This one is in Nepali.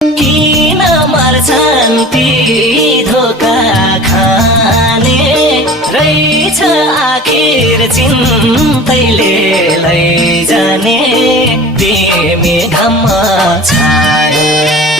किन मर्छन् ती धोका खाने रहेछ आखिर चिन्तैले लैजाने तिमी घाममा छायो